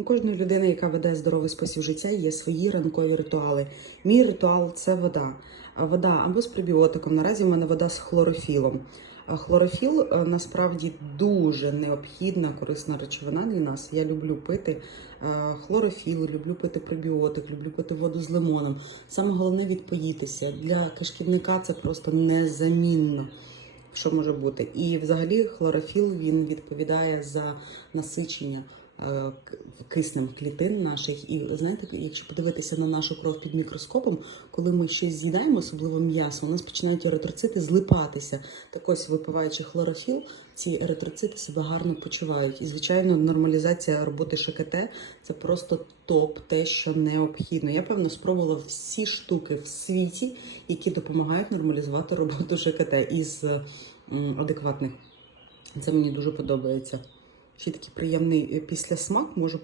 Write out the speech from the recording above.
У кожної людини, яка веде здоровий спосіб життя, є свої ранкові ритуали. Мій ритуал це вода. Вода або з пребіотиком. Наразі в мене вода з хлорофілом. Хлорофіл е, насправді дуже необхідна корисна речовина для нас. Я люблю пити е, хлорофіл, люблю пити пребіотик, люблю пити воду з лимоном. Саме головне відпоїтися. Для кишківника це просто незамінно. Що може бути? І взагалі хлорофіл він відповідає за насичення киснем клітин наших. І знаєте, якщо подивитися на нашу кров під мікроскопом, коли ми щось з'їдаємо, особливо м'ясо, у нас починають еритроцити злипатися. Так ось, випиваючи хлорофіл, ці еритроцити себе гарно почувають. І, звичайно, нормалізація роботи ШКТ це просто топ, те, що необхідно. Я певно спробувала всі штуки в світі, які допомагають нормалізувати роботу ШКТ із адекватних. Це мені дуже подобається. Ще такий приємний після післясмак можу